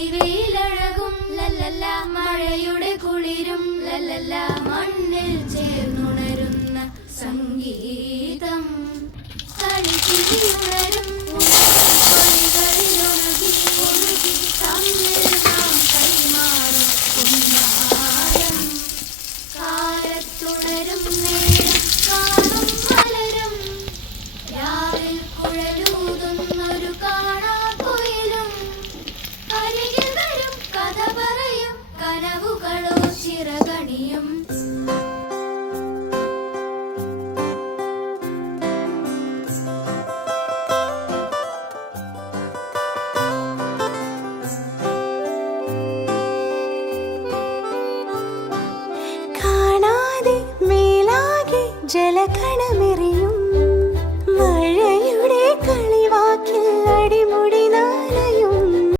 പൊടിവെയിലഴകും ലല്ലല്ല, മഴയുടെ കുളിരും ലല്ലല്ല, മണ്ണിൽ ചേർന്നുണരുന്ന സംഗീതം. കളിച്ചിരിയുണരും പൊടികളിലൊഴുകി ഒഴുകി തമ്മിൽ നാം കൈമാറും കുഞ്ഞാരം. കാലത്തുണരും നേരം കാണും മലരും, രാവിൽ കുഴലൂതുന്നൊരു കാണാക്കുയിലും, അരികിൽ വരും കഥ പറയും കനവുകളോ ചിറകണിയും. കാണാതെ മേലാകെ ജലകണമെറിയും